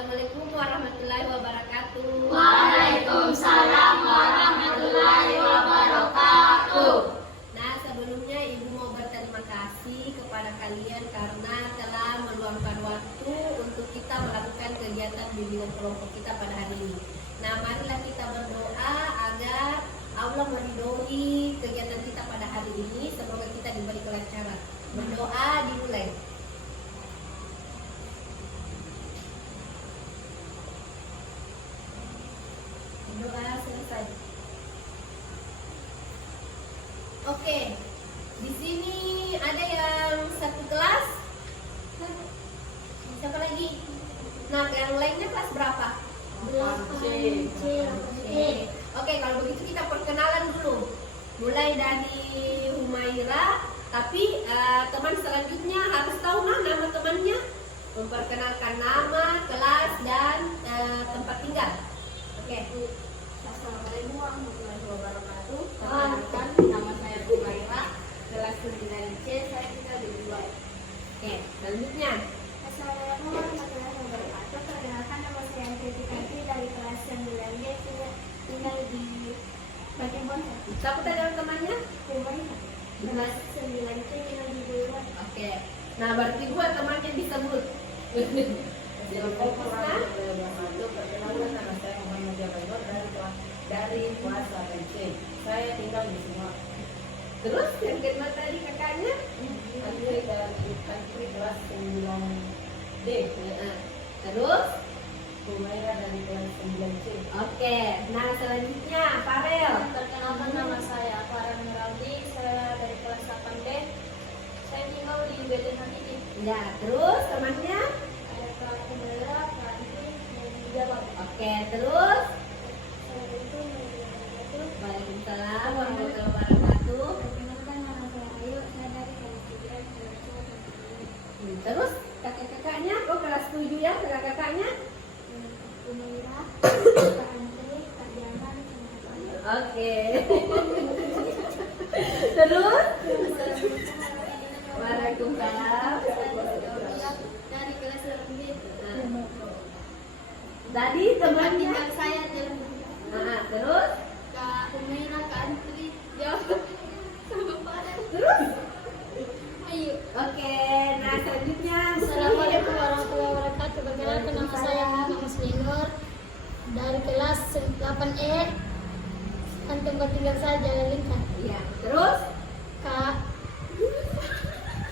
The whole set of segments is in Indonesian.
Assalamualaikum warahmatullahi wabarakatuh. Waalaikumsalam warahmatullahi wabarakatuh. Nah, sebelumnya Ibu mau berterima kasih kepada kalian karena telah meluangkan waktu untuk kita melakukan kegiatan bimbingan kelompok kita pada hari ini. Nah, marilah kita berdoa agar Allah meridhoi kegiatan kita pada hari ini. Semoga kita diberi kelancaran. Berdoa dimulai. Doa selesai. Oke, di sini ada yang satu kelas. Siapa lagi? Nah, yang lainnya kelas berapa? 8C. Oke, kalau begitu kita perkenalan dulu. Mulai dari Humaira, tapi teman selanjutnya harus tahu nama temannya. Memperkenalkan nama, kelas, dan tempat tinggal. Oke. Assalamualaikum warahmatullahi wabarakatuh. Perkenalkan, nama saya Humaira, kelas 9C, saya tinggal di Dubai. Oke, selanjutnya. Assalamualaikum warahmatullahi wabarakatuh. Perkenalkan, nama saya Andri Kanti dari kelas 9D, tinggal di Bagian Bonser. Siapa tadi temannya? Kelas 9C tinggal di Dubai. Oke. Nah, berarti gua temannya disebut. Jadi fokus perkenalan nama saya Muhammad Jabaidor dari kelas 8C. Saya tinggal di semua. Terus yang kedua tadi kakaknya? Antri kelas 9D. Terus? Humaira dari kelas 9C. Oke. Nah, selanjutnya Farel. Perkenalkan, nama saya Farel Meraldi, saya dari kelas 8D. Saya tinggal di Belen Hatiti. Ya, terus temannya? Ada Kak Kumala, Kak Andri, dan juga Bapak. Oke, terus? Assalamualaikum warahmatullahi wabarakatuh. Waalaikumsalam warahmatullahi wabarakatuh. Perkenalkan, nama saya Ayu, saya dari kelas 9 kelas 1. Terus kakak-kakaknya? Oh, kelas 7 ya kakak-kakaknya? Umaira, Kak Andri, Kak Jaman, sama Kak Ayu. Oke. Terus? Waalaikumsalam. Dari kelas 8B. Tadi temannya? Tinggal saya dalam Terus? Kak Umaira, Kak Andri, jawab sama Farel. Terus? Ayu. Oke, nah selanjutnya Assalamualaikum warahmatullahi wabarakatuh. Perkenalkan, nama saya Muhammad Muslinur dari kelas 8E. Dan tempat tinggal saya Jalan Lingkar. Iya, terus? Kak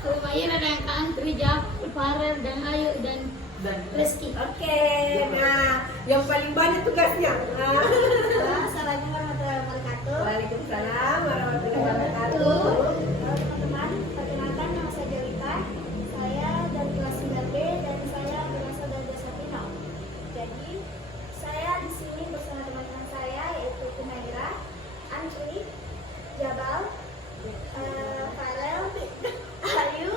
Humaira dan Kak Antri, Farel dan Ayu dan Rizky. Oke, nah yang paling banyak tugasnya. Assalamualaikum warahmatullahi wabarakatuh. Waalaikumsalam warahmatullahi wabarakatuh. Teman-teman, perkenalkan nama saya Jelita. Saya dari kelas 9B dan saya berasal dari Desa Pinau. Jadi, saya di sini bersama teman-teman saya yaitu Kumaira, Antri, Jabal, Farel, Ayu,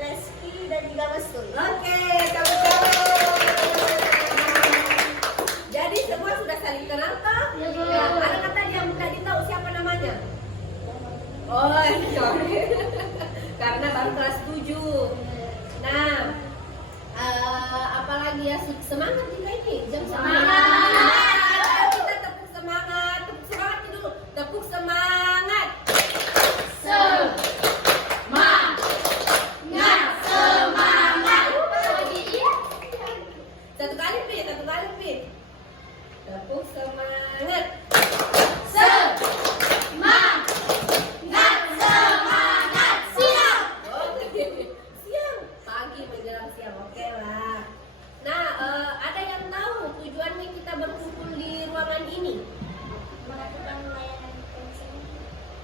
Reski, dan juga Maskul. Oke, kamu-kamu. Jadi semua sudah saling kenal toh? Ya, Bu. Ada kata yang tadi tahu siapa namanya? Oh, sorry. Karena baru kelas 7. Nah, apalagi ya, semangat kita ini, jam semangat. Ayo kita tepuk semangat dulu. Tepuk semangat. Satu kali pi. Tepuk semangat. Oke. Siang. Pagi menjelang siang. Oke lah. Nah, ada yang tahu tujuannya kita berkumpul di ruangan ini? Melakukan layanan konseling.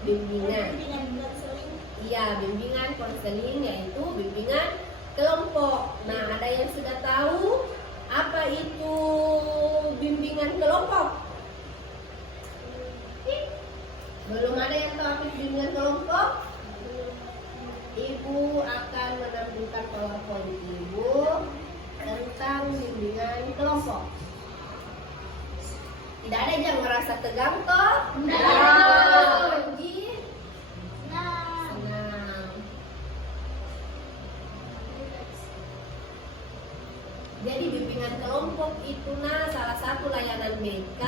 Bimbingan. Bimbingan konseling. Iya, bimbingan konseling yaitu bimbingan kelompok. Nah, ada yang sudah tahu apa itu bimbingan kelompok? Belum ada yang tahu apa itu bimbingan kelompok? Ibu akan menampilkan PowerPoint Ibu tentang bimbingan kelompok. Tidak ada yang merasa tegang toh? Tidak. Senang. Jadi bimbingan kelompok itu salah satu layanan BK.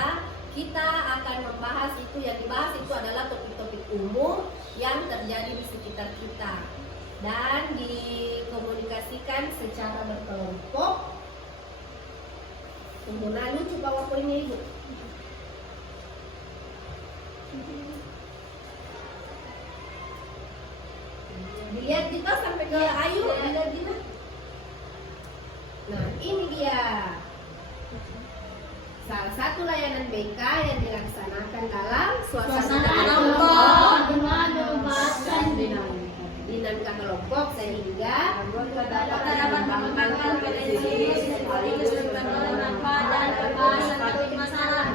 Kita akan membahas itu, yang dibahas itu adalah topik-topik umum yang terjadi di sekitar kita dan dikomunikasikan secara berkelompok. Nah, lucu PowerPoint-nya Ibu. Dilihat kita sampai ke Ayu, ada gini. Nah, ini dia salah satu layanan BK yang dilaksanakan dalam suasana kelompok dengan memanfaatkan dinamika kelompok sehingga kita dapat mengembangkan potensi manfaat dan pembahasan topik masalah.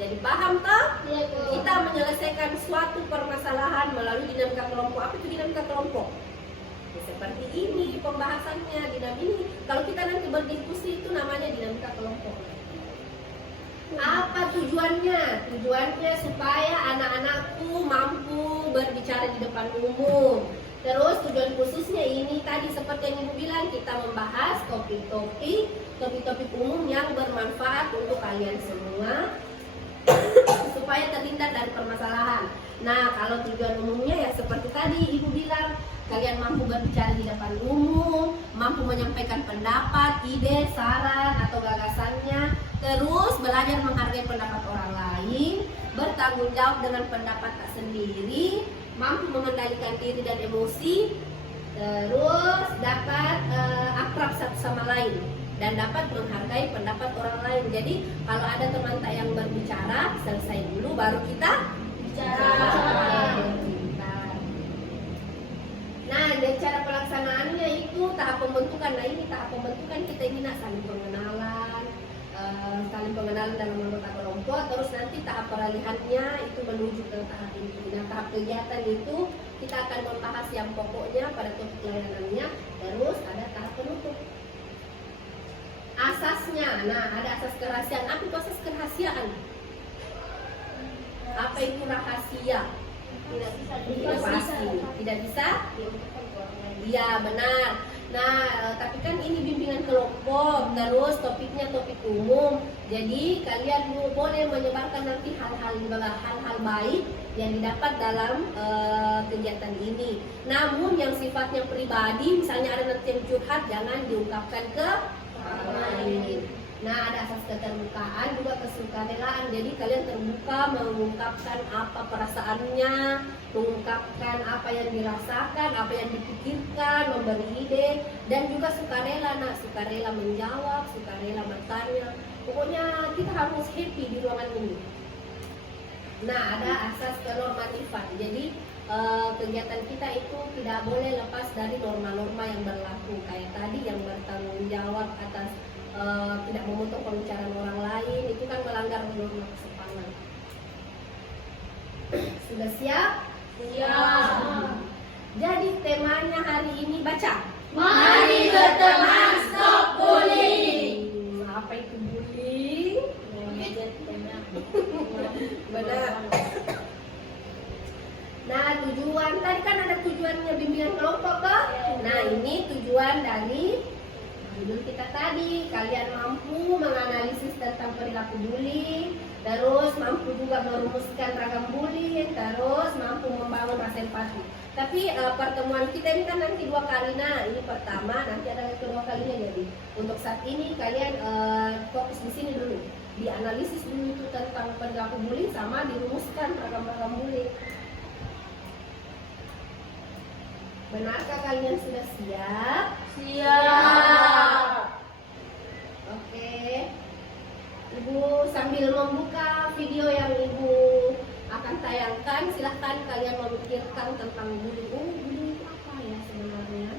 Jadi paham toh? Iya, Bu. Kita menyelesaikan suatu permasalahan melalui dinamika kelompok. Apa itu dinamika kelompok? Ya, seperti ini pembahasannya, dinamika ini. Kalau kita nanti berdiskusi itu namanya dinamika kelompok. Apa tujuannya? Tujuannya supaya anak-anakku mampu berbicara di depan umum. Terus tujuan khususnya ini tadi seperti yang Ibu bilang, kita membahas topik-topik umum yang bermanfaat untuk kalian semua supaya terhindar dari permasalahan. Nah, kalau tujuan umumnya ya seperti tadi Ibu bilang, kalian mampu berbicara di depan umum, mampu menyampaikan pendapat, ide, saran atau gagasannya, terus belajar menghargai pendapat orang lain, bertanggung jawab dengan pendapat tak sendiri, mampu mengendalikan diri dan emosi, terus dapat akrab satu sama lain dan dapat menghargai pendapat orang lain. Jadi kalau ada teman tak yang berbicara, selesai dulu baru kita bicara. Nah, dan cara pelaksanaannya itu tahap pembentukan. Nah, ini tahap pembentukan kita ini saling pengenalan dalam anggota kelompok. Terus nanti tahap peralihannya itu menuju ke tahap ini. Nah, tahap kegiatan itu kita akan membahas yang pokoknya pada topik layanannya. Terus ada tahap penutup. Asasnya, nah ada asas kerahasiaan. Apa itu asas kerahasiaan? Apa itu rahasia? Tidak bisa? Iya, benar. Nah, tapi kan ini bimbingan kelompok, terus topiknya topik umum. Jadi kalian boleh menyebarkan nanti hal-hal baik yang didapat dalam kegiatan ini. Namun yang sifatnya pribadi, misalnya ada nanti yang curhat, jangan diungkapkan ke orang lain. Nah, ada asas keterbukaan juga kesukarelaan. Jadi kalian terbuka mengungkapkan apa perasaannya, mengungkapkan apa yang dirasakan, apa yang dipikirkan, memberi ide, dan juga sukarela. Nah, sukarela menjawab, sukarela bertanya. Pokoknya kita harus happy di ruangan ini. Nah, ada asas kenormatifan. Jadi kegiatan kita itu tidak boleh lepas dari norma-norma yang berlaku. Kayak tadi yang bertanggung jawab atas tidak memotong pembicaraan orang lain, itu kan melanggar norma kesopanan. Sudah siap? Siap. Jadi temanya hari ini baca. Mari berteman, stop bullying. Apa itu bullying? Benar. Nah, tujuan tadi kan ada tujuannya bimbingan kelompok kok. Nah, ini tujuan dari judul kita tadi. Kalian mampu menganalisis tentang perilaku bullying, terus mampu juga merumuskan ragam bullying, terus mampu membangun rasa empati. Tapi pertemuan kita ini kan nanti 2 kali. Nah, ini pertama, nanti ada kedua kalinya. Jadi untuk saat ini kalian fokus di sini dulu, dianalisis dulu itu tentang perilaku bullying sama dirumuskan ragam-ragam bullying. Benarkah kalian sudah siap? Siap. Oke. Ibu sambil membuka video yang Ibu akan tayangkan, silahkan kalian memikirkan tentang bullying. Oh, bullying itu apa ya sebenarnya?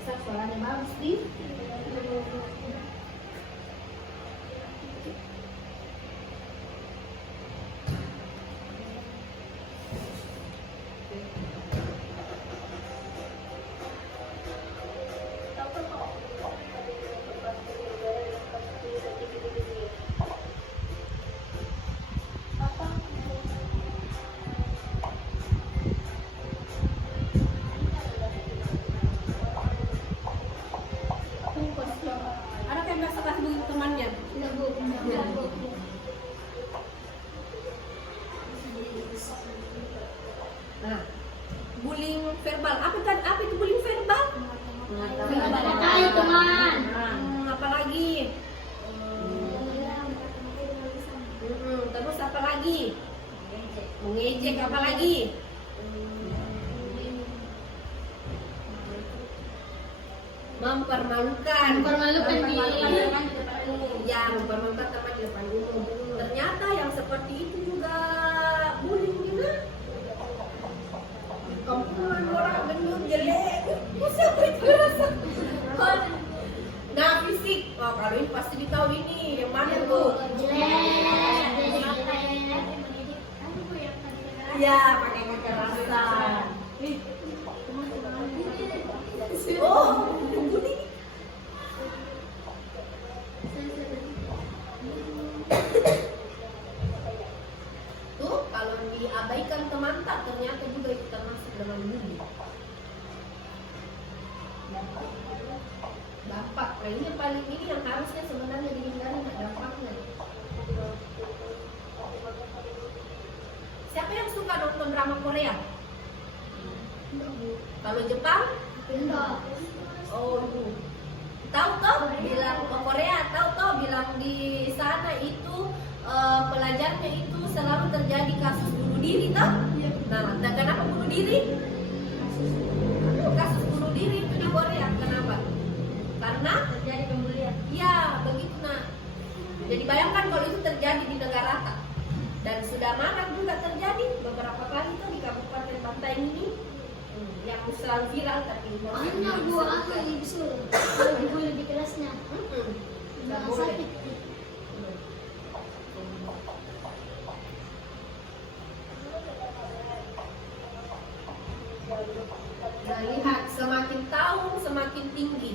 Bisa suaranya bagus nih. mengejek apa lagi? Mempermalukan. Mempermalukan di Ya, mempermalukan teman di depan umum. Ternyata yang seperti itu juga bullying juga. Kampungan orang gendut jelek. Siapa itu rasa? Nah, fisik. Oh, kalau ini pasti ditahu ini. Yang mana tuh? Ya, pakai kekerasan. Oh, bullying. Tuh, kalau diabaikan teman tak, ternyata juga itu termasuk dalam bullying. Dampak, nah ini yang paling ini yang harusnya sebenarnya dihindari, nah dampaknya. Siapa yang suka nonton drama Korea? Kalau Jepang? Oh, tahu toh bilang ke Korea, tahu toh bilang di sana itu pelajarnya itu selalu terjadi kasus bunuh diri toh? Nah, kenapa bunuh diri? Kasus bunuh diri itu di Korea, kenapa? Karena terjadi pembulian. ya begitu nah. Jadi bayangkan kalau itu terjadi di negara tak. Dan sudah marak juga terjadi beberapa kali tuh di Kabupaten Bantaeng ini. Yang selalu viral tapi Hanya gua aku yang disuruh. Kalau dibully di kelasnya. nggak Jangan boleh. sakit. Nah, lihat semakin tahun semakin tinggi.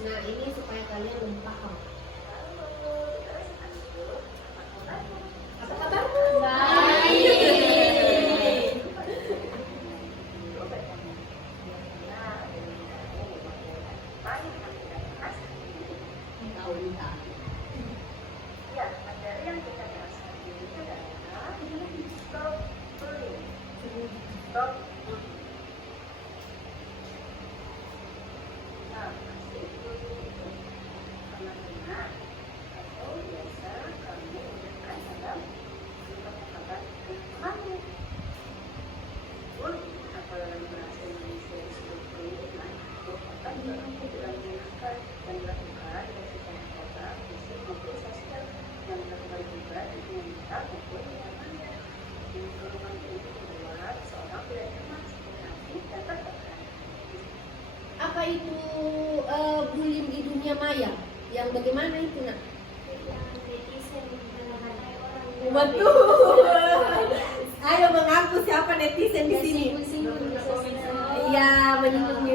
Nah, ini supaya kalian lebih paham. Apa kabarmu? Baik. Ya, materi yang kita bahas hari ini adalah stop bullying. Stop bullying. Nah, masih bullying itu pernah dengar atau biasa kamu gunakan dalam kata-kata kamu. Bullying atau dalam bahasa Indonesia disebut bullying, merupakan perilaku yang menyenangkan dan dilakukan baik secara verbal, fisik maupun sosial yang dilakukan juga di dunia nyata maupun di dunia maya. Lingkungan itu membuat seorang tidak nyaman, sakit hati, dan tertekan. Apa itu bullying di dunia maya? Yang bagaimana itu nak? Betul. Ayo mengaku siapa netizen di sini? Iya, menyinggung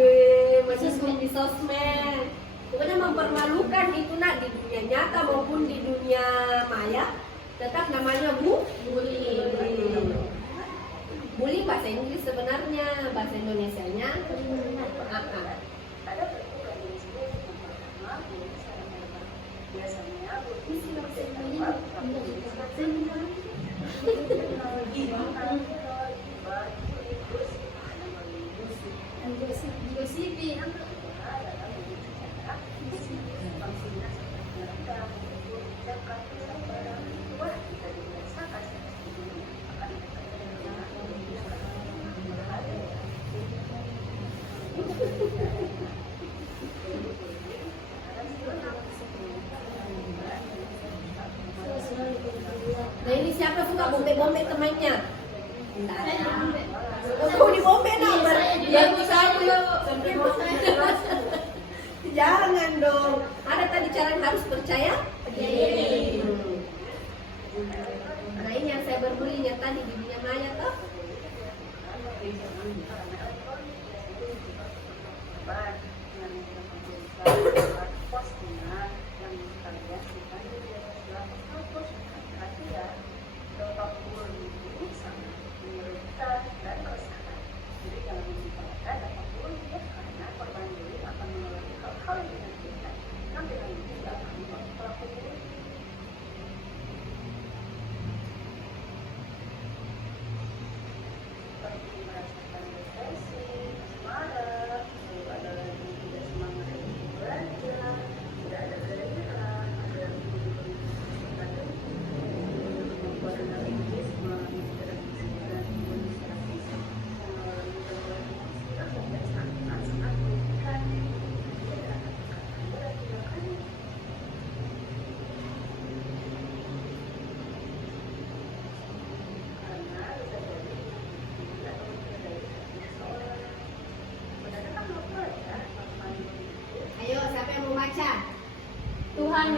di sosmed. Pokoknya mempermalukan itu nak di dunia nyata maupun di dunia maya. Tetap namanya bullying. Bullying bahasa Inggris sebenarnya, bahasa Indonesianya. Ada perkumpulan jenis bullying yang pertama, bullying secara verbal. Biasanya bullying sebagai verbal, Nah ini siapa suka bombe-bombe temannya? Oh di bombe nak baru saya Jangan dong. Ada tadi cara yang harus percaya? Nah ini yang saya berbullying yang tadi di dunia maya toh. Yang kalian simpan di dalam post, perhatian,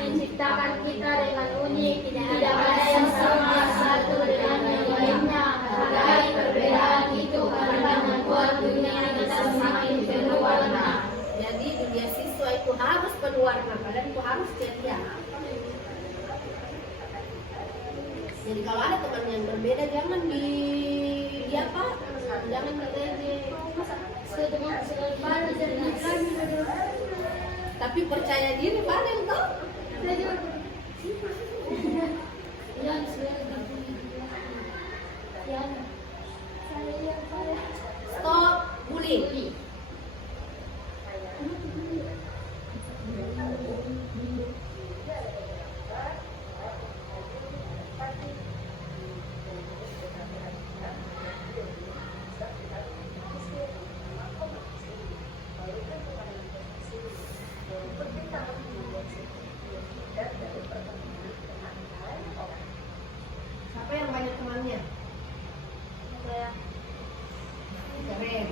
menciptakan kita dengan unik, tidak ada yang sama satu dengan yang lainnya. Hargai perbedaan itu karena membuat dunia kita semakin penuh warna. Jadi dunia siswa itu harus penuh warna, kalian itu harus ceria. Jadi kalau ada teman yang berbeda jangan di apa? Jangan diledek. Tapi percaya diri paling toh. Stop bullying. Siapa yang banyak temannya? Keren.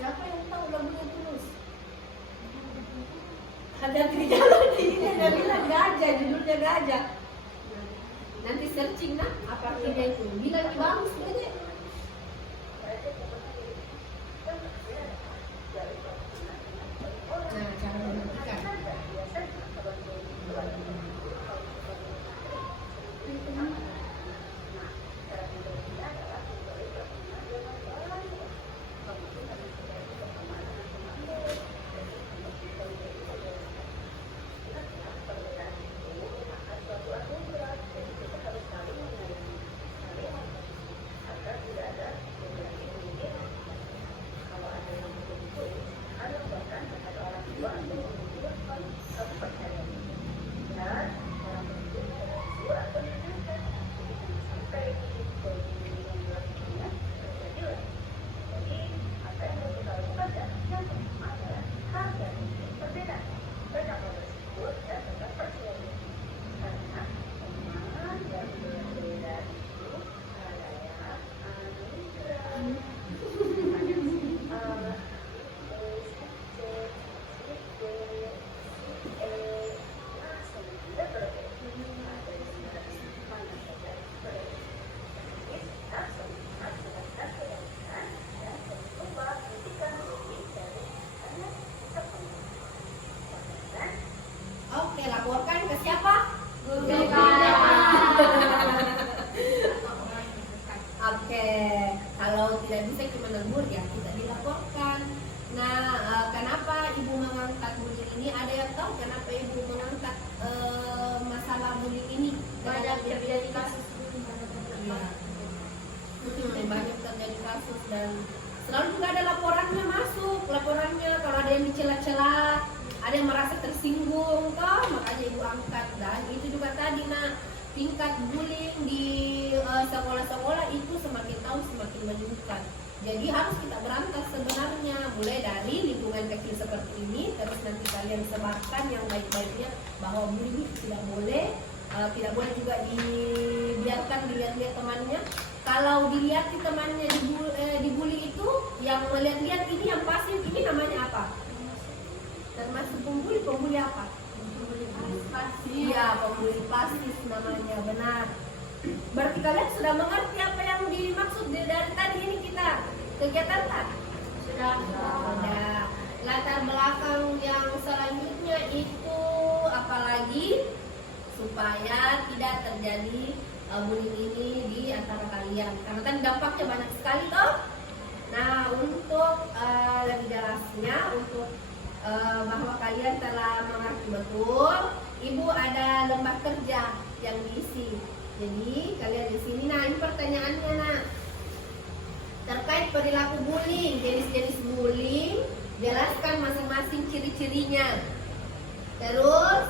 Siapa yang tahu lagunya Tulus? Ada di jalan ini ada bilang gajah, judulnya gajah. Nanti searching nah apa artinya itu. Bilang bagus aja. Nah, cara menentukan. Oke, laporkan ke siapa? Guru kita. Oke, kalau tidak bisa kita menegur ya tidak dilaporkan. Nah, kenapa ibu mengangkat bullying ini? Ada yang tahu kenapa ibu mengangkat masalah bullying ini? Banyak terjadi kasus Banyak terjadi kasus dan selalu juga ada laporannya masuk. Laporannya kalau ada yang dicela-cela, ada yang merasa tersinggung, toh makanya ibu angkat. Dan itu juga tadi tingkat bullying di sekolah-sekolah itu semakin tahun semakin meningkat. Jadi harus kita berantas sebenarnya, mulai dari lingkungan kecil seperti ini, terus nanti kalian sebarkan yang baik-baiknya bahwa bullying tidak boleh, tidak boleh juga dibiarkan dilihat-lihat temannya. Kalau dilihat temannya dibully itu, yang melihat-lihat ini yang pasif ini namanya apa? Termasuk pembuli apa? Iya, pembuli pasif namanya, benar. Berarti kalian sudah mengerti apa yang dimaksud dari tadi ini kita kegiatan tak? Sudah. Latar belakang yang selanjutnya itu apalagi supaya tidak terjadi bullying ini di antara kalian, karena kan dampaknya banyak sekali toh. Nah, untuk lebih jelasnya, untuk kalian telah mengerti betul, Ibu ada lembah kerja yang diisi. Jadi kalian di sini, nah ini pertanyaannya nak. Terkait perilaku bullying, jenis-jenis bullying, jelaskan masing-masing ciri-cirinya. Terus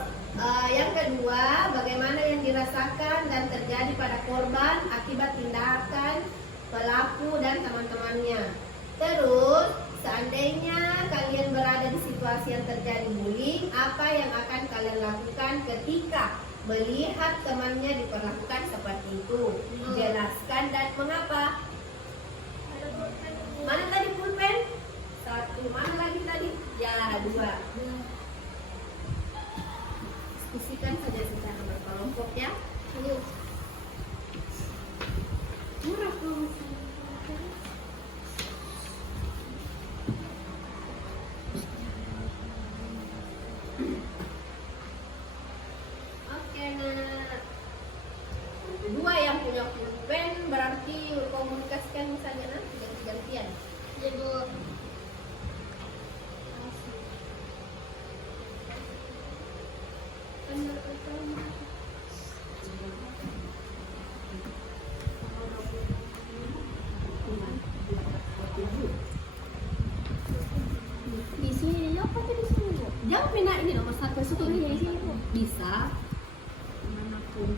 yang kedua, bagaimana yang dirasakan dan terjadi pada korban akibat tindakan pelaku dan teman-temannya. Terus, seandainya kalian berada di situasi yang terjadi bullying, apa yang akan kalian lakukan ketika melihat temannya diperlakukan seperti itu? Jelaskan dan mengapa. Mana tadi pulpen? 1. Mana lagi tadi? Ya, 2. Diskusikan saja secara berkelompok ya. Ayo. Murah tuh. Oke, nah. 2 yang punya pulpen berarti komunikasikan misalnya nanti ganti-gantian. Ibu. Di sini apa tuh di sini Bu? Jangan pindah ini nomor 1 Oh, iya, di sini, Bu. bisa manapun.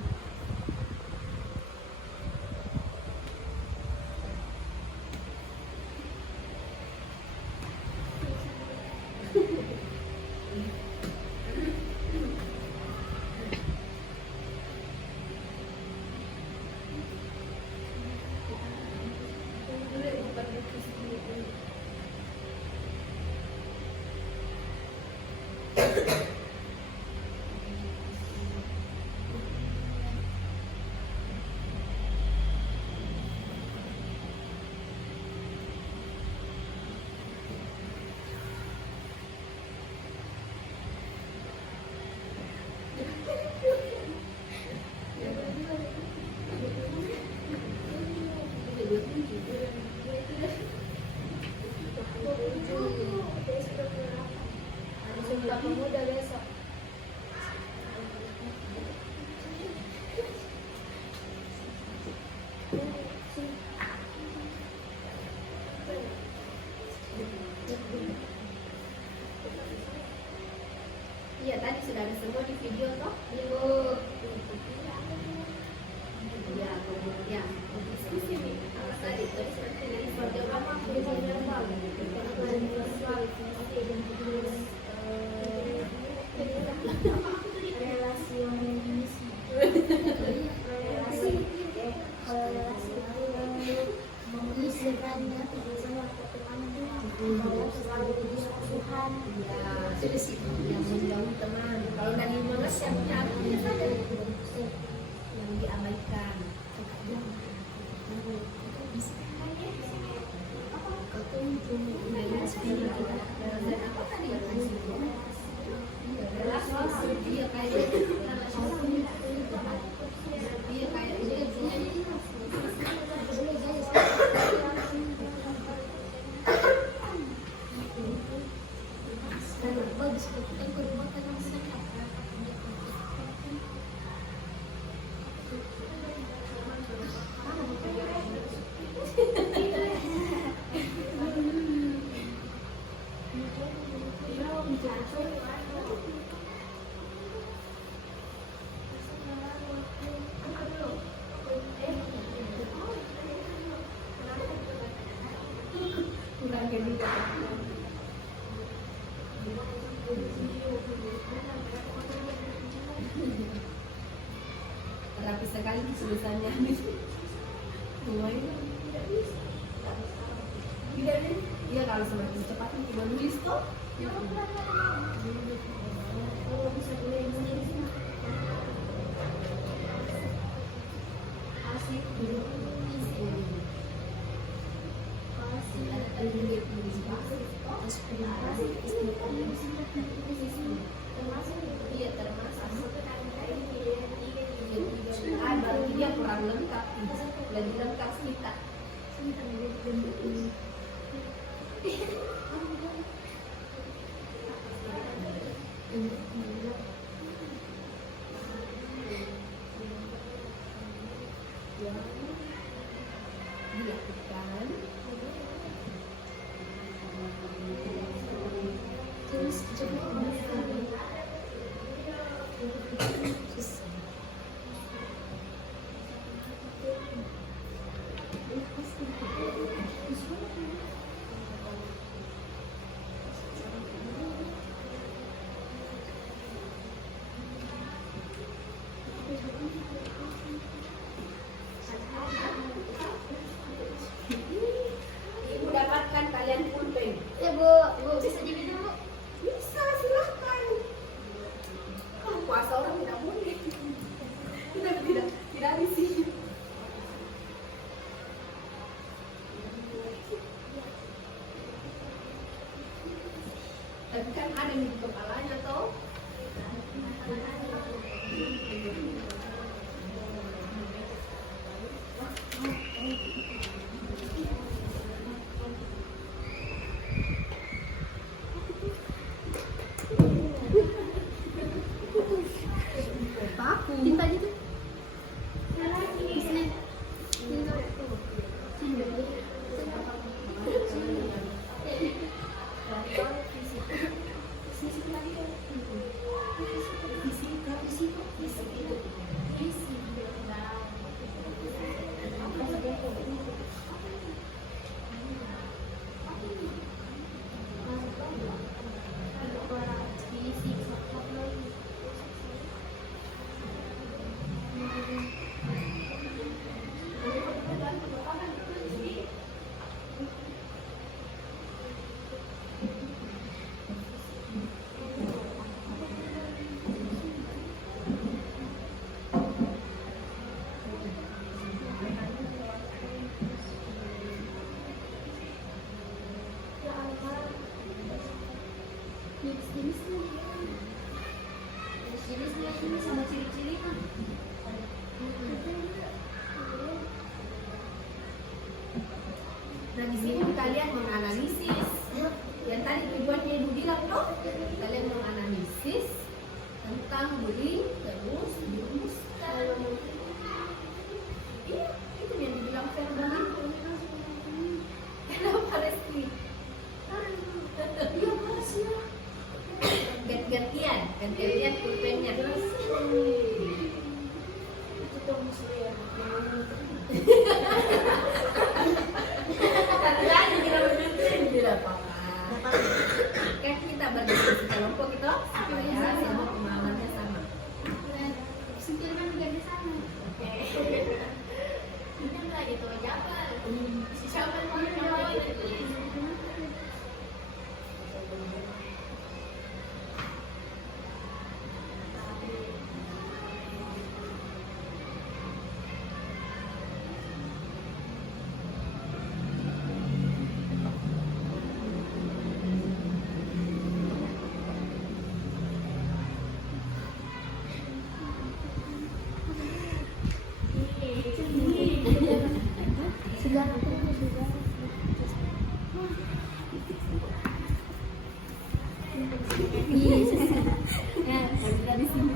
Sumpah Pemuda besok. Iya, tadi sudah ada semua di video toh? Ibu. Ya, kemudian diskusi nih. Apa tadi? Terus nanti bagaimana yang menjauhi teman. Kalau dari mengas yang punya saja yang diabaikan. Apa tadi yang dia kayak dia kayak rapi sekali tulisannya. Lumayan. Tidak nih. Iya, kalau semakin cepat kita nulis tuh. Iya, termasuk. Berarti dia kurang lengkap, lebih lengkap kita. dilakukan Ibu dapatkan kalian pulpen. Ya Bu, bisa diminum Bu? Bisa, silahkan. Kalau puasa orang tidak boleh. Tidak isi. Tapi kan ada di kepalanya toh. Paku. Tinta gitu. Di sini. Sama ciri-ciri kan. Nah di sini kalian menganalisis. Yang tadi tujuannya ibu bilang toh, kalian menganalisis tentang bullying terus dirumuskan. Iya, itu yang dibilang verbal. Kenapa Resti? Iya masih. Gantian pulpennya. Tidak apa-apa. Kan kita berdiskusi kelompok itu supaya semua pemahamannya sama. Sempurna juga di sana. Ini lagi tuh jawaban. Si siapa mau jawab? Sudah. Dari sini.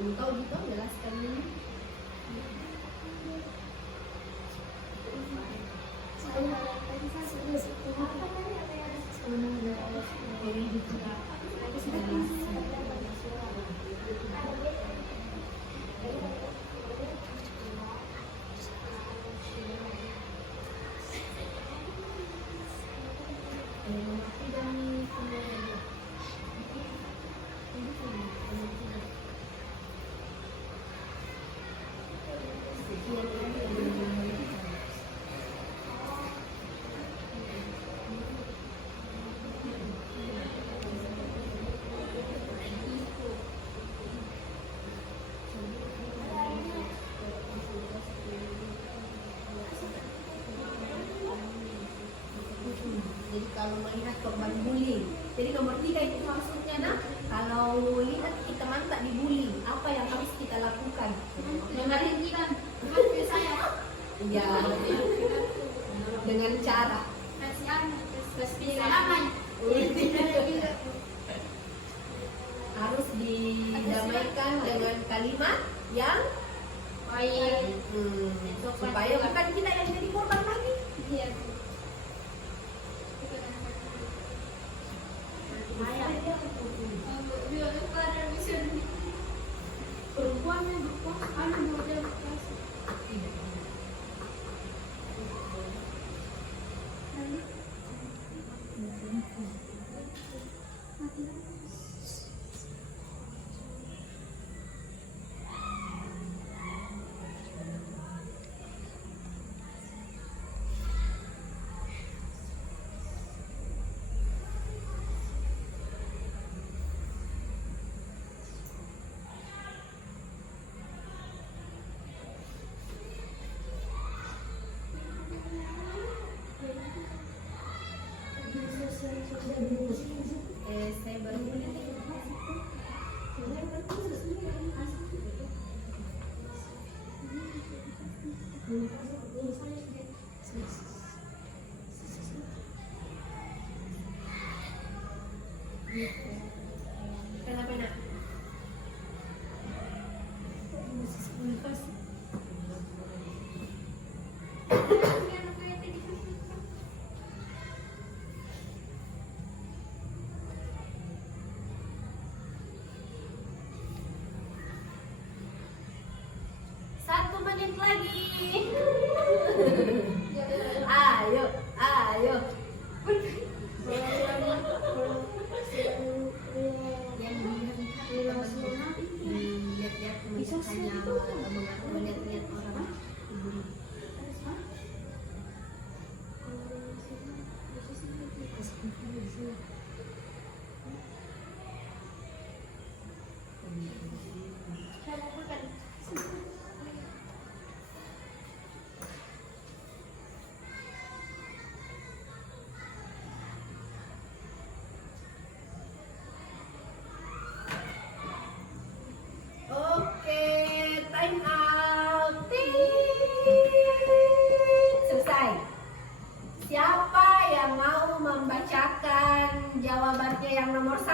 Engkau juga jelaskan ini. Jadi kalau melihat korban bullying, jadi nomor 3 itu maksudnya nah, kalau lihat kita tak dibully, apa yang harus kita lakukan? Menghentikan saya. Ya, dengan cara Kasihan. harus didamaikan dengan kalimat yang Baik. supaya bukan kita yang jadi korban lagi. Iya. Perempuannya Saya baru kenapa nak? Satu menit lagi. Ayo, ayo. Lihat-lihat hanya melihat-lihat orang. Oke, time out. Ting. Selesai. Siapa yang mau membacakan jawabannya yang nomor 1?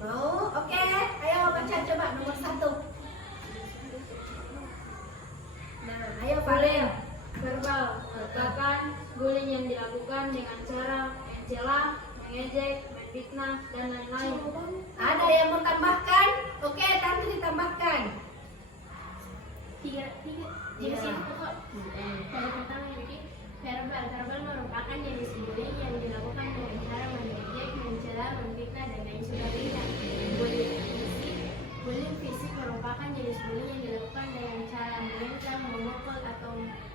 Mau? Oke, ayo baca coba nomor 1. Nah, ayo Farel. verbal merupakan bullying yang dilakukan dengan cara mencela, mengejek, menfitnah, dan lain-lain. Ada yang mau tambahkan? Oke, Tante ditambahkan. Tiga Iya. jenis pokok. Dari pertama jadi verbal merupakan jenis bullying yang dilakukan dengan cara mengejek, mencela, memfitnah dan lain sebagainya. Bullying fisik merupakan jenis bullying yang dilakukan dengan cara mengancam, memukul atau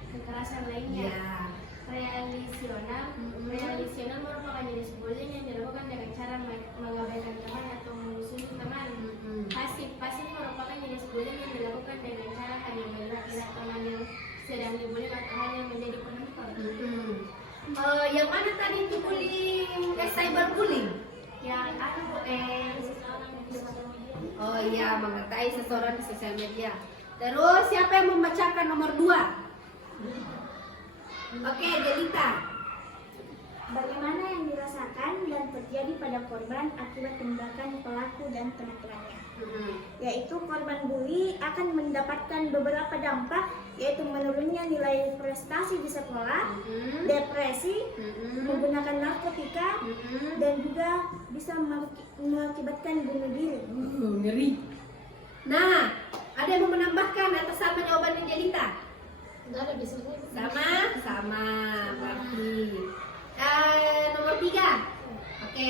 kekerasan lainnya. Ya. Relasional merupakan jenis bullying yang dilakukan dengan cara mengabaikan teman atau memusuhi teman. Pasif merupakan jenis bullying yang dilakukan dengan cara hanya mengira teman yang sedang dibully atau hanya menjadi penonton. Yang mana tadi itu bullying? Cyberbullying? Yang Oh iya, mengetahui seseorang di sosial media. Terus siapa yang membacakan nomor 2? Oke, Delita. bagaimana yang dirasakan dan terjadi pada korban akibat tindakan pelaku dan teman-temannya. yaitu korban bully akan mendapatkan beberapa dampak, yaitu menurunnya nilai prestasi di sekolah, depresi, menggunakan narkotika, dan juga bisa mengakibatkan bunuh diri. Ngeri. Nah, ada yang mau menambahkan atau sama jawabannya Jelita? Enggak ada bisa Sama. Berarti nomor 3. Oke.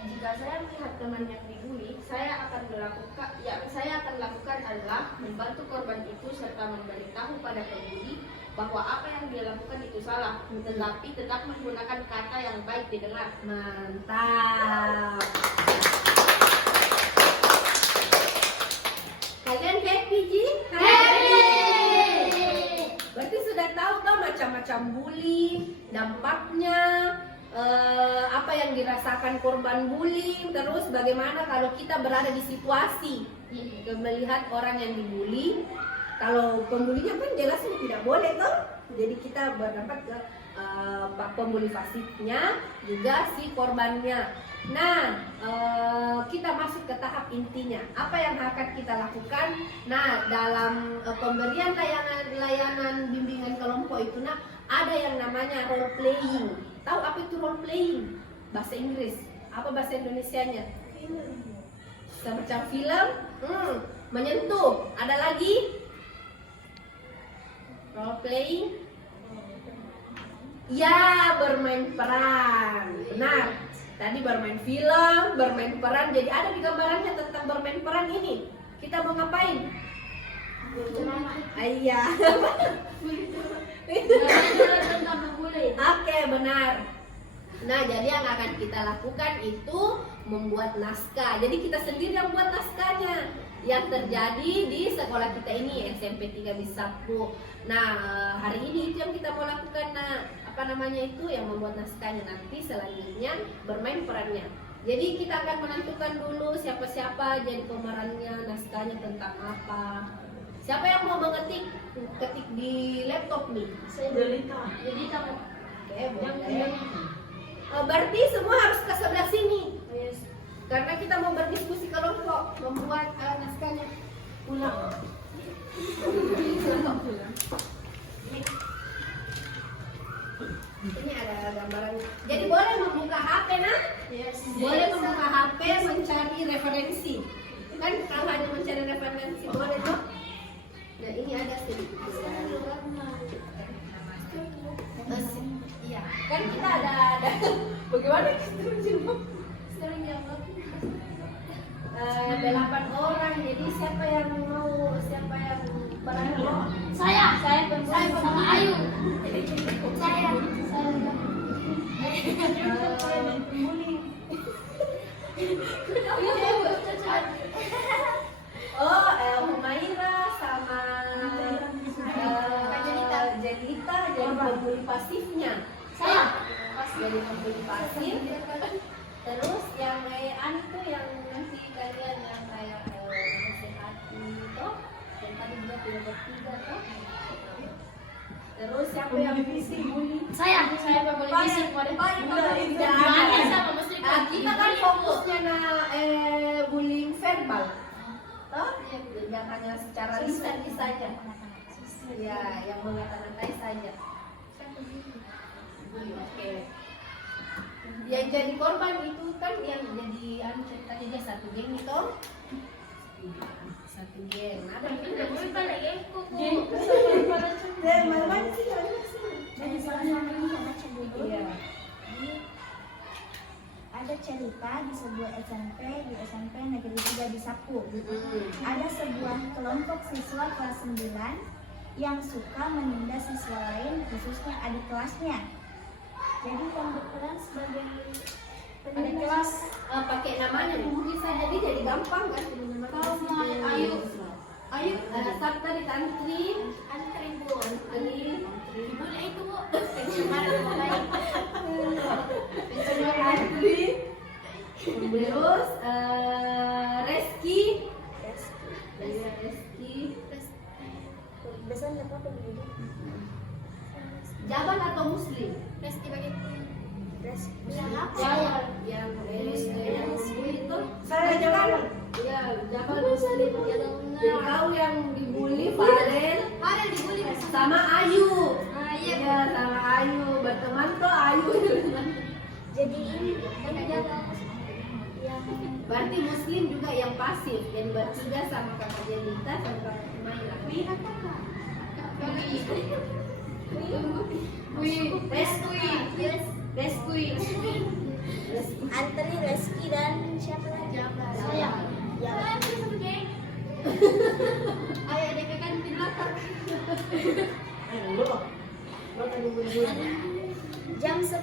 Jika saya melihat teman yang dibully, saya akan lakukan adalah membantu korban itu serta memberitahu pada pembuli bahwa apa yang dia lakukan itu salah, tetapi tetap menggunakan kata yang baik didengar. Mantap. Kalian happy, Ji? Happy. Berarti sudah tahu toh macam-macam bully, dampaknya, apa yang dirasakan korban bullying, terus bagaimana kalau kita berada di situasi melihat orang yang dibully. Kalau pembulinya kan jelas tidak boleh toh, jadi kita berdapat ke pembuli pasifnya juga si korbannya. Nah, kita masuk ke tahap intinya. Apa yang akan kita lakukan? Nah, dalam pemberian layanan bimbingan kelompok itu, nah, ada yang namanya role playing. Tahu apa itu role playing? Bahasa Inggris. Apa bahasa Indonesianya? Semacam film. Menyentuh. Ada lagi? Role playing. Ya, bermain peran. Benar. Tadi bermain film, bermain peran. Jadi ada di gambarannya tentang bermain peran ini. Kita mau ngapain? Iya. Oke, benar. Nah, jadi yang akan kita lakukan itu membuat naskah. Jadi kita sendiri yang buat naskahnya. Yang terjadi di sekolah kita ini SMP 3 Bisakpu. Nah, hari ini itu yang kita mau lakukan. Nah, apa namanya itu yang membuat naskahnya. Nanti selanjutnya bermain perannya. Jadi kita akan menentukan dulu siapa-siapa jadi pemerannya, naskahnya tentang apa. Siapa yang mau mengetik? Ketik di laptop nih. Jadi kamu Oke, boleh. Berarti semua harus ke sebelah sini. Karena kita mau berdiskusi kelompok, membuat naskahnya. Ulang. Ini ada gambaran. Jadi boleh membuka HP, nah? Boleh membuka HP, mencari referensi. Kan kalau hanya mencari referensi boleh toh? Nah, ini ada sedikit. Iya, kan kita ada bagaimana kita menjawab? Sering jawab. 8 orang, jadi siapa yang berani? saya sama Ayu. Saya. Humaira sama Jelita jadi pembuli pasifnya. Saya. Jadi pembuli pasif. Terus yang An tuh yang nanti kalian yang kayak menasehati toh, yang tadi dia tidak bertiga toh. Terus siapa yang mesti bully? Saya pembuli fisik. Kita kan fokusnya na bullying verbal, toh? Yang hanya secara lisan saja. Ya, yang mengata-ngatai saja. Oke. Yang jadi korban itu kan yang jadi ceritanya dia satu geng itu. Satu geng. Ada itu ada cerita di sebuah SMP, di SMP Negeri 3 Bisakpu. Ada sebuah kelompok siswa kelas 9 yang suka menindas siswa lain, khususnya adik kelasnya. Jadi yang berperan sebagai adik kelas pakai namanya dulu bisa jadi gampang kan? Ayu satu dari antri bu, antri boleh itu bu. Antri terus Reski. biasanya apa pendidik? Jaban atau Muslim? Reski bagi Reski. Yang itu saya Sama Ayu. Iya, sama Ayu. Berteman tuh Ayu. Jadi ini yang Berarti Muslim juga yang pasif. Yang bertiga sama kakak Jelita sama kakak Sumaila. Reskui. Antri, Reski dan siapa lagi? Saya. Ya. Ayo dek kan di belakang. Jam 10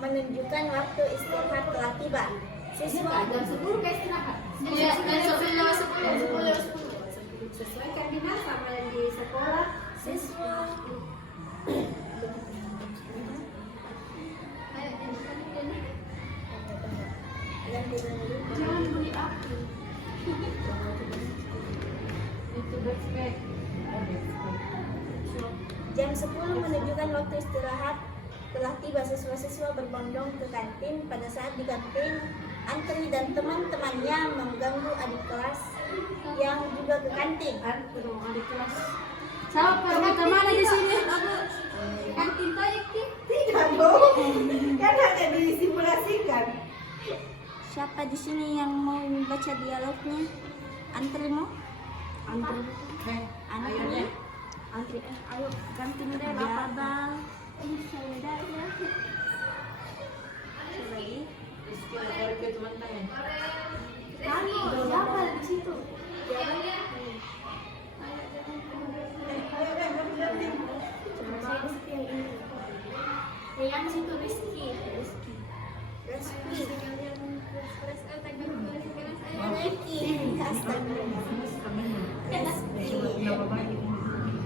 menunjukkan waktu istirahat telah tiba. Siswa Jam 10 kayak istirahat. Iya, dan 10. Sesuaikan Dina sama yang di sekolah. siswa Jangan beli aku. Jam 10 menunjukkan waktu istirahat telah tiba. Siswa-siswa berbondong ke kantin. Pada saat di kantin, Antri dan teman-temannya mengganggu adik kelas yang juga ke kantin. Adik kelas. Siapa kemana di sini? Kantin tayak Tidak dong. Kan hanya disimulasikan. Siapa di sini yang mau baca dialognya? Antri mau? Antri. Antri. deh. Antri. Ayo kantin deh. Apa bang? Saya dah ya. Siapa di situ? Yang situ Rizky. Reski.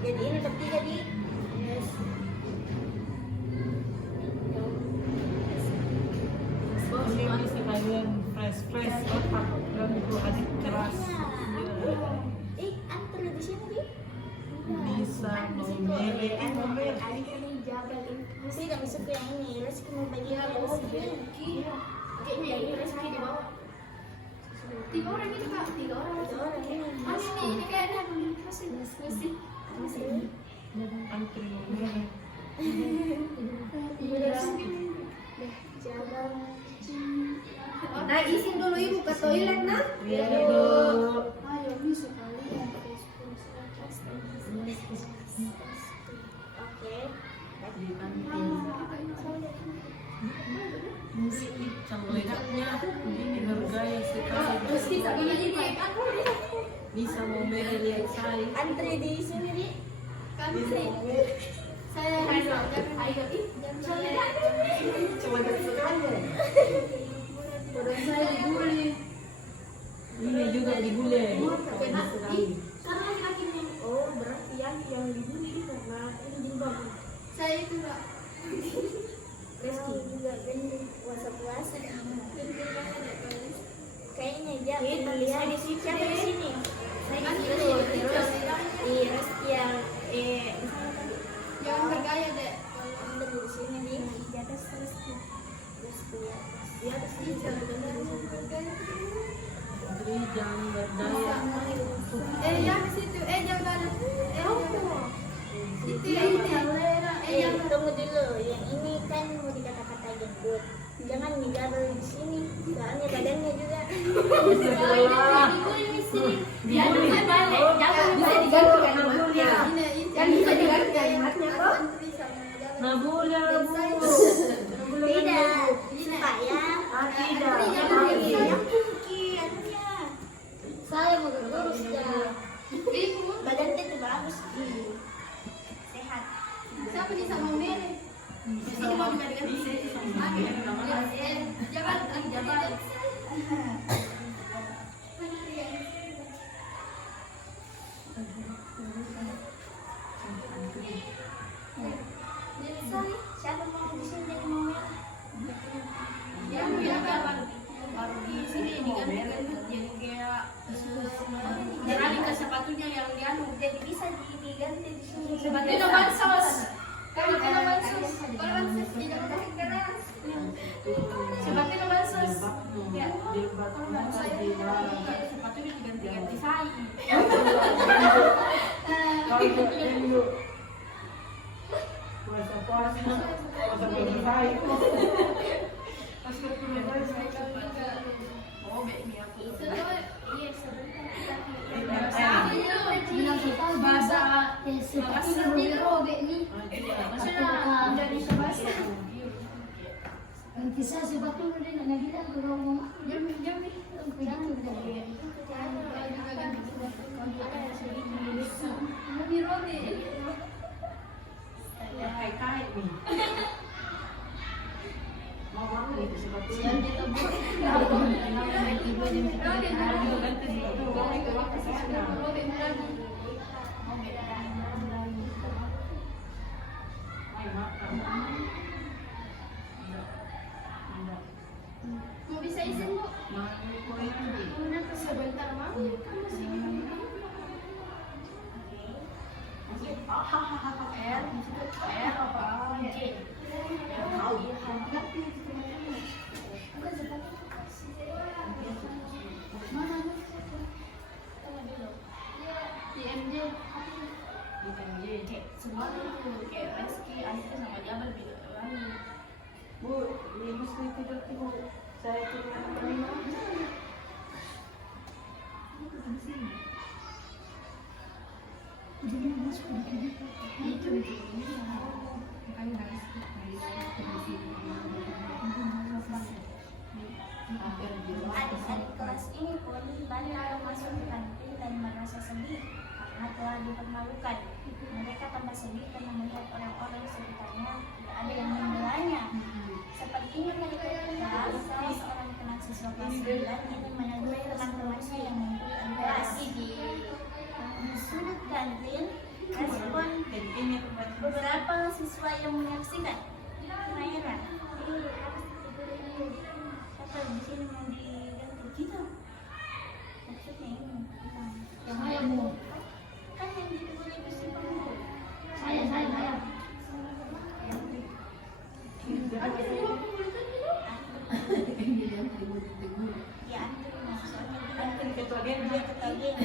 Jadi ini bertiga di fresh otak dan itu adik keras Antri di sini di. bisa memilih Saya nggak bisa ke yang ini. Reski mau bagi Reski. Kayaknya ini Rizky di bawah. 3 orang itu kak, 3 orang. Tiga orang ini. Ini kayaknya masih. antri memilih Nah, izin dulu ibu ke toilet nah. iya dulu Ayo bisa kalian. Oke. di kantin musik cangledaknya ini bergaya sekali bisa memilih lihat saya Antri di sini di. Saya ayo cuma sekali saya dibully. ini juga dibully Karena kakinya. Oh, berarti yang dibully karena ini jilbab. Saya itu kak. Reski juga gendut puasa-puasa. Kayaknya dia lihat di sini. Siapa di sini? Saya di situ. Terus di Reski yang Jangan bergaya dek. Antri di sini di atas Reski. Reski ya. Di atas ini jangan Antri jangan berdaya Yang di situ. Jangan. Itu ini. Tunggu dulu. Yang ini kan mau dikata-kata gendut. Jangan digagal di sini. Soalnya badannya juga. Jangan bisa diganti kalimatnya. Kan bisa diganti kalimatnya kok. nah boleh Tidak. Supaya tidak yang pungki anunya. Saya mau lurus ya. Badan itu bagus. Sehat. Siapa di sama Mary? Ini mau diganti. Jangan. Siapa mau di sini jadi mau merah? Yang bilang baru di sini diganti jadi kayak beralih ke sepatunya yang dianu. Jadi bisa diganti di sini. Sepatunya bansos. Kalau bansos tidak pakai keras. Sepatunya bansos. Ya. Kalau saya sepatunya diganti-ganti saya. Bilang kita bahasa seperti robek nih. Indonesia bahasa. Kisah sebetulnya dia nak bilang kalau ngomong jam Mau bisa izin bu? Sebentar mau. R apa? J. IMJ. Semua itu kayak Reski, Anita sama Jabal bilang. Bu, ini mesti tidak tunggu. Saya tidak terima. Adik-adik kelas ini pun banyak yang masuk ke kantin dan merasa sedih karena telah dipermalukan. Mereka tambah sedih karena melihat orang-orang di sekitarnya tidak ada yang membelanya. Sepertinya mereka kira salah seorang teman siswa kelas 9 ingin menegur teman-temannya yang mengikuti kelas. Di sudut kantin, respon beberapa siswa yang menyaksikan. Heran. Kata di sini mau diganti gitu. Maksudnya ini. yang saya mau. Kan yang ditegur itu si Pembu. Saya. Ya, antum maksudnya dia Antum ketua geng, dia ketua geng.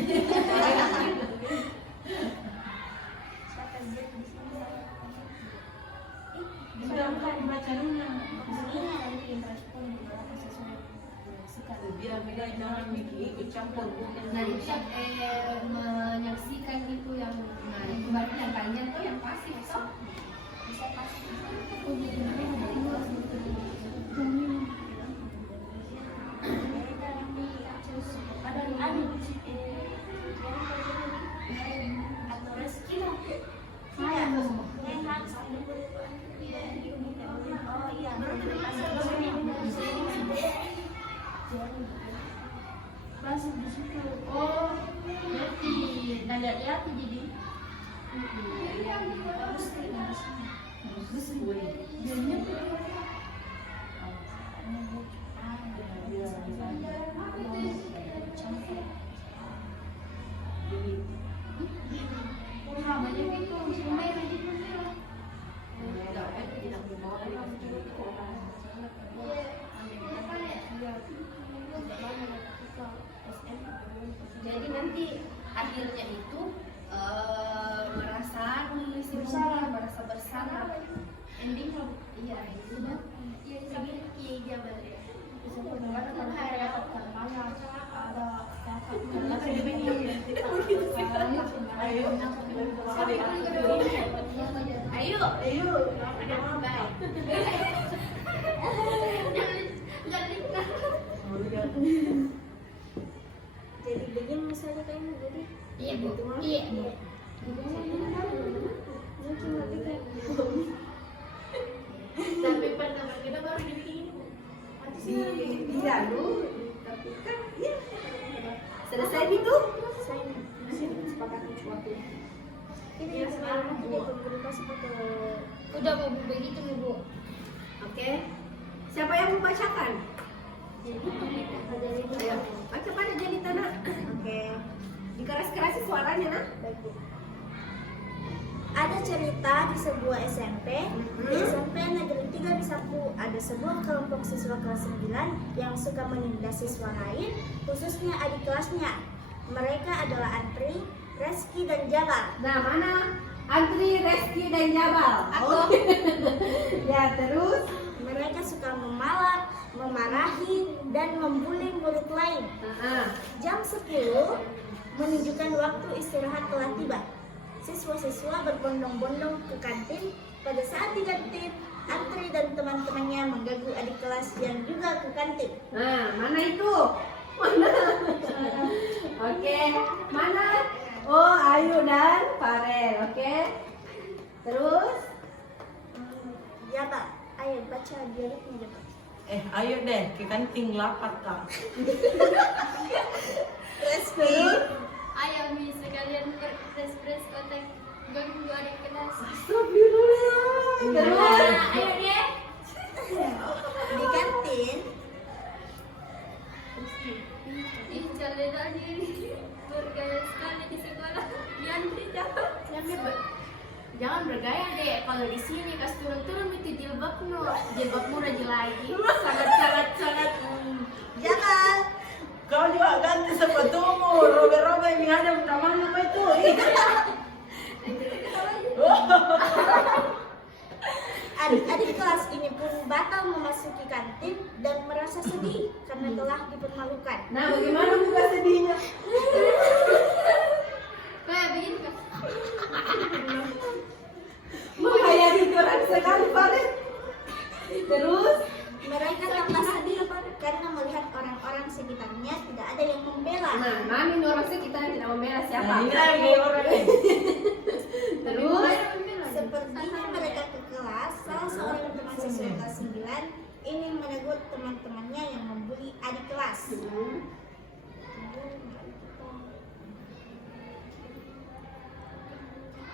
kata dia di sini. Sudah bukan bacanya. Ini nanti respon beberapa siswa sekali. Biar mereka jangan ikut campur. Nah itu menyaksikan itu yang nah itu baru yang tanya tuh yang pasif toh. Bisa pasti. Atau rezeki lah. Saya mau. Rehat sambil oh iya. Masuk di situ. Oh, berarti lihat jadi. Jadi nanti akhirnya itu merasa bersalah, merasa bersalah. Ending iya itu dah. Ayo. Jadi begini misalnya kayak ini jadi Iya bu. Iya bu. Tapi pertama kita baru dibikin bu. Lalu, tapi kan ya. Selesai gitu. saya masih disepakati suatu. Ini sekarang jadi komunikasi ke Udah bu begitu nih bu. Oke. Siapa yang membacakan? Ayo, baca pada jadi tanah. Oke. Dikeras-kerasi suaranya nak. baik Bu. Ada cerita di sebuah SMP, di SMP Negeri 3 di Sapu, ada sebuah kelompok siswa kelas 9 yang suka menindas siswa lain, khususnya adik kelasnya. Mereka adalah Antri, Reski, dan Jabal. Nah, mana Antri, Reski, dan Jabal. Aku. Ya, terus? Mereka suka memalak, memarahi, dan membuli murid lain. Jam 10 menunjukkan waktu istirahat telah tiba. Siswa-siswa berbondong-bondong ke kantin. Pada saat di kantin, Antri dan teman-temannya mengganggu adik kelas yang juga ke kantin. Nah, mana itu? Mana? Oke, mana? Oh, Ayu dan Farel. Oke. Terus? Ya Pak, ayo baca dialognya ya Pak. Ayo deh ke kantin lapat kak. Reski, Ayo Mi, sekalian beres-beres kotak ganggu adik kelas. Astagfirullah. Terus? Ayo deh. di kantin Ih, celana diri. Bergaya sekali di sekolah. Diantri jauh. Jangan bergaya deh. Kalau di sini kas turun-turun itu jilbabmu rajin lagi. Sangat. jangan. Kau juga ganti sepatumu, robe-robe yang ada namanya apa itu? Adik-adik kelas ini pun batal memasuki kantin dan merasa sedih karena telah dipermalukan. Nah, bagaimana buka sedihnya? Kayak begini kan. Menghayati Quran sekali, Farel. Terus? Mereka tambah sedih karena melihat orang-orang sekitarnya tidak ada yang membela. Nah, mana ini orang sekitar yang tidak membela siapa? Ini lagi orang ini. Terus? Sepertinya mereka ke kelas, salah seorang teman siswa kelas 9 ingin menegur teman-temannya yang membuli adik kelas.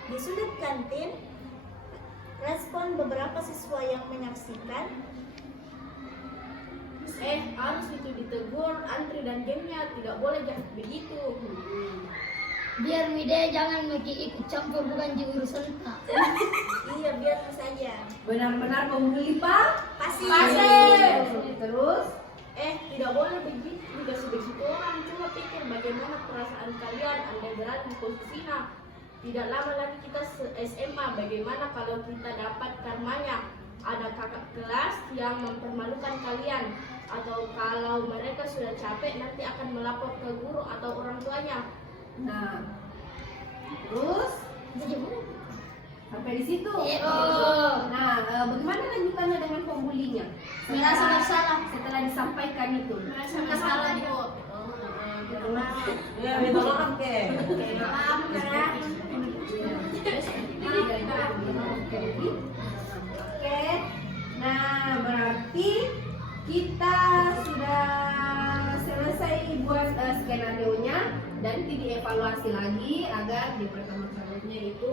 Di sudut kantin, respon beberapa siswa yang menyaksikan. Harus itu ditegur. Antri dan gamenya tidak boleh jahat begitu. Biar Mide jangan ikut campur bukan di urusan tak. Iya, biar saja. Benar-benar membuli, Pak? Pasir. Terus? Tidak boleh begitu. Dikasih begitu orang. Coba pikir bagaimana perasaan kalian andai berada di posisinya. Tidak lama lagi kita SMA. Bagaimana kalau kita dapat karmanya? Ada kakak kelas yang mempermalukan kalian. Atau kalau mereka sudah capek nanti akan melapor ke guru atau orang tuanya. Nah, terus? Sampai di situ? Nah, bagaimana lanjutannya dengan pembulinya? Merasa bersalah. Setelah disampaikan itu. Merasa bersalah di Ya, minta maaf ke. Maaf Kak. Oke. Nah, berarti kita sudah selesai buat skenario-nya dan dievaluasi lagi agar di pertemuan selanjutnya itu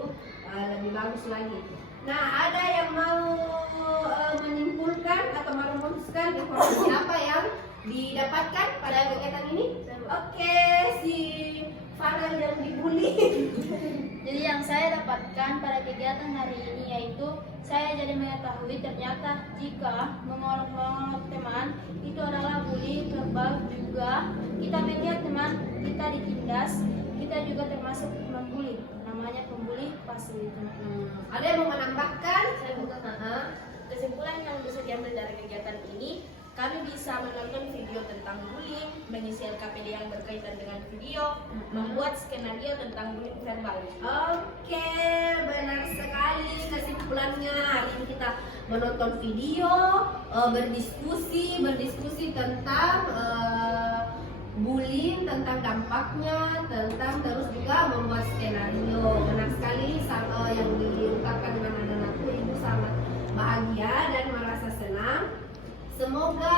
lebih bagus lagi. Nah, ada yang mau menyimpulkan atau merumuskan informasi apa yang didapatkan pada kegiatan ini? Oke, si Farel yang dibully. Jadi yang saya dapatkan pada kegiatan hari ini yaitu saya jadi mengetahui ternyata jika mengolok-olok teman itu adalah bully, verbal juga. Kita melihat teman kita ditindas, kita juga termasuk membuli. Namanya pembuli pasti itu. Ada yang mau menambahkan? Saya buka kesimpulan yang bisa diambil dari kegiatan ini, kami bisa menonton video tentang bullying, mengisi LKPD yang berkaitan dengan video, membuat skenario tentang bullying verbal. Oke, benar sekali kesimpulannya. Hari ini kita menonton video, berdiskusi tentang bullying, tentang dampaknya, tentang terus juga membuat skenario. Benar sekali yang diungkapkan dengan anak-anakku, ibu sangat bahagia dan merasa senang. Semoga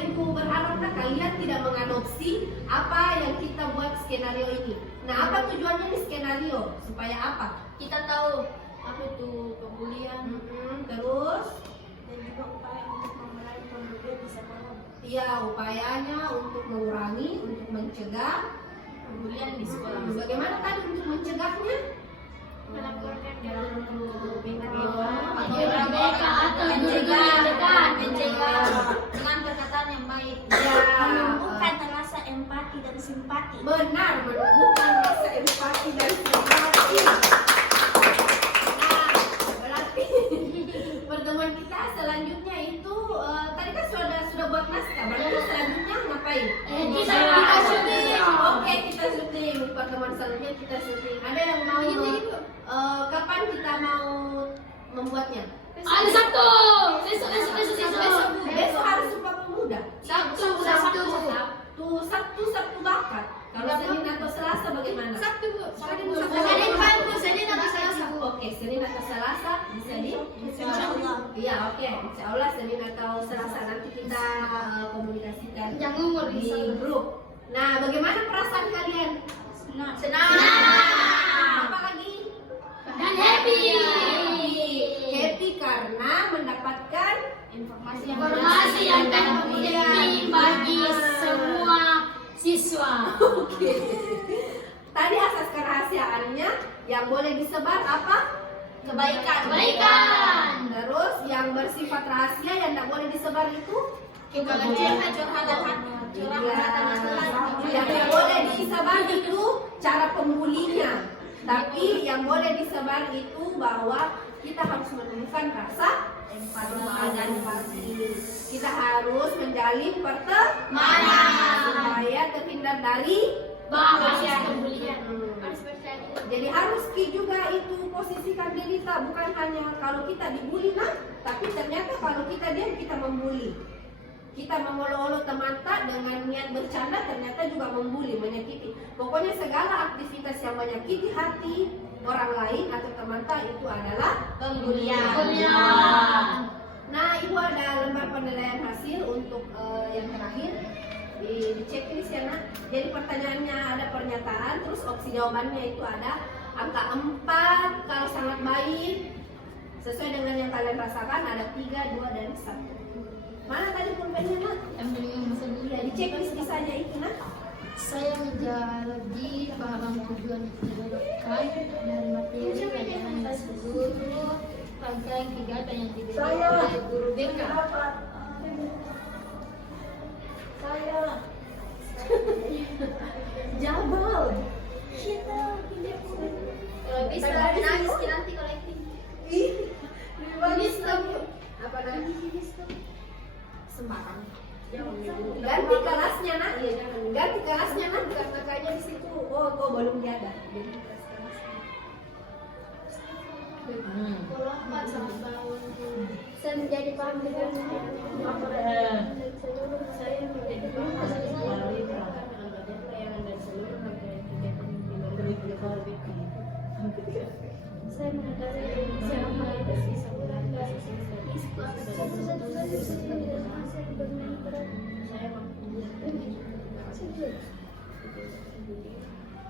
ibu berharaplah kalian tidak mengadopsi apa yang kita buat skenario ini. Nah, apa tujuannya nih skenario? Supaya apa? Kita tahu apa itu pembulian. Terus? Dan juga upaya untuk memerangi pembulian di sekolah. Iya, upayanya untuk mengurangi, untuk mencegah Pembulian di sekolah. Bagaimana tadi untuk mencegahnya? Melaporkan ke Mencegah dengan perkataan yang baik. Ya, Menumbuhkan rasa empati dan simpati. benar, menumbuhkan rasa empati dan simpati. ngapain? Kita syuting. Oke, kita syuting. Pertemuan selanjutnya kita syuting. Ada yang mau kapan kita mau membuatnya? Ada Sabtu. Besok. Besok hari Sumpah Pemuda. Sabtu. Sabtu bakat. Kalau Senin atau Selasa bagaimana? Sabtu, Bu. Senin atau Selasa. Oke, Senin atau Selasa bisa di? Iya, oke. Insya Allah Senin atau Selasa nanti kita komunikasikan di grup. Nah, bagaimana perasaan kalian? Senang. Apa lagi? Dan happy. Happy karena mendapatkan Informasi yang penting bagi semua siswa. Oke. Tadi asas kerahasiaannya yang boleh disebar apa? Kebaikan. Terus yang bersifat rahasia yang tidak boleh disebar itu? Curhatan. Yang tidak boleh disebar itu cara pembulinya. Tapi yang boleh disebar itu bahwa kita harus menemukan rasa empati. Kita harus menjalin pertemanan supaya terhindar dari Bahaya pembulian. Jadi harus juga itu posisikan diri kita, bukan hanya kalau kita dibully tapi ternyata kalau kita diam kita membuli. Kita mengolok-olok teman tak dengan niat bercanda ternyata juga membuli, menyakiti. Pokoknya segala aktivitas yang menyakiti hati orang lain atau teman tak itu adalah pembulian. Nah, Ibu ada lembar penilaian hasil untuk yang terakhir. Di checklist ya nak. Jadi pertanyaannya ada pernyataan, terus opsi jawabannya itu ada angka 4 kalau sangat baik sesuai dengan yang kalian rasakan ada 3, 2 dan 1. Mana tadi pulpennya nak? Ya di checklist bisa aja itu nak. Saya menjadi paham tujuan kebijakan dan materi pelajaran yang seluruh rangkaian kegiatan yang diberikan oleh guru BK. Jabal. Kalau bisa nangis nanti kolektif. Apa nanti? Sembarang. Ganti kelasnya nak, ya jangan ganti kelasnya nak karena kayaknya di situ belum diada. Jadi Kalau 4 sama tahun saya menjadi paham dengan saya menjadi paham saya mengetahui saya mengatasi saluran gas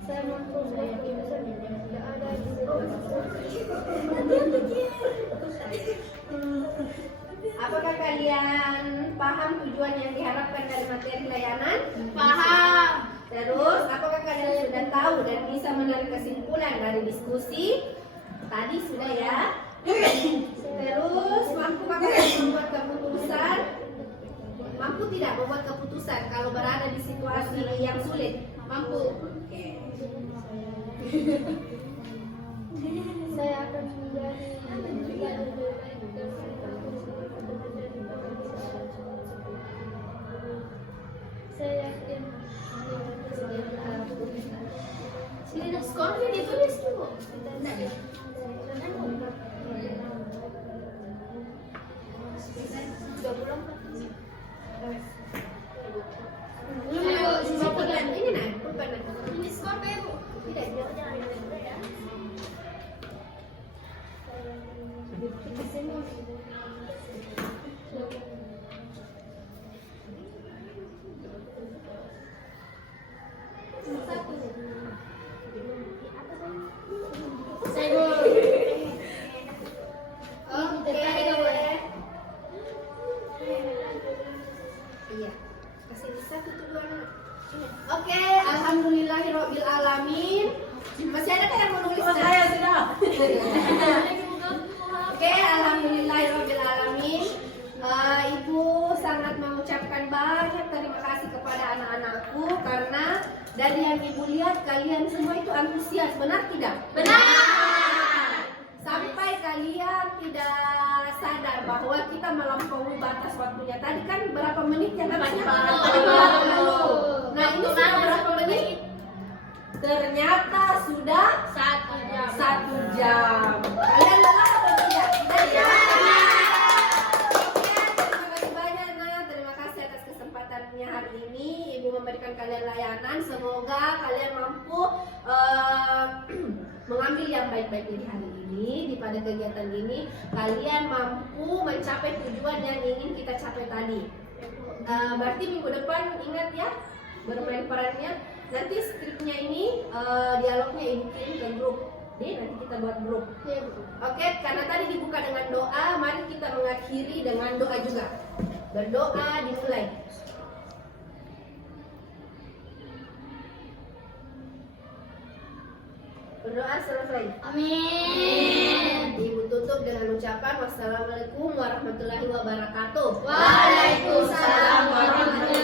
saya mampu tidak ada apakah kalian paham tujuan yang diharapkan dari materi layanan? paham. Terus, apakah kalian sudah tahu dan bisa menarik kesimpulan dari diskusi? Tadi sudah ya. Terus, mampukah kalian membuat keputusan? Mampu tidak membuat keputusan kalau berada di situasi yang sulit? Mampu. Saya akan menjadi saya yakin Sini skornya ditulis dulu. Ini nah, bukan nah. Ini skornya Bu. Tidak, jangan. Iya, kasih bisa tutup Oke, alhamdulillahirabbil alamin. Masih ada kan yang mau nulis? Saya sudah. Oke, alhamdulillahirabbil alamin. Ibu sangat mengucapkan banyak terima kasih kepada anak-anakku karena dari yang Ibu lihat kalian semua itu antusias, benar tidak? Benar. Sampai kalian tidak sadar bahwa kita melampaui batas waktunya. Tadi kan berapa menit yang namanya? Ternyata sudah 1 jam. 1 jam. Kalian lelah atau tidak? Tidak. Oke, terima kasih banyak Nah. Terima kasih atas kesempatannya hari ini. Ibu memberikan kalian layanan. Semoga kalian mampu mengambil yang baik-baik dari hari ini. Pada kegiatan ini kalian mampu mencapai tujuan yang ingin kita capai tadi. Berarti minggu depan ingat ya bermain perannya. Nanti skripnya ini dialognya ibu kirim ke grup. Nanti kita buat grup. Oke, karena tadi dibuka dengan doa, mari kita mengakhiri dengan doa juga. Berdoa dimulai. Berdoa selesai. Amin. Ibu tutup dengan ucapan wassalamualaikum warahmatullahi wabarakatuh. Waalaikumsalam warahmatullahi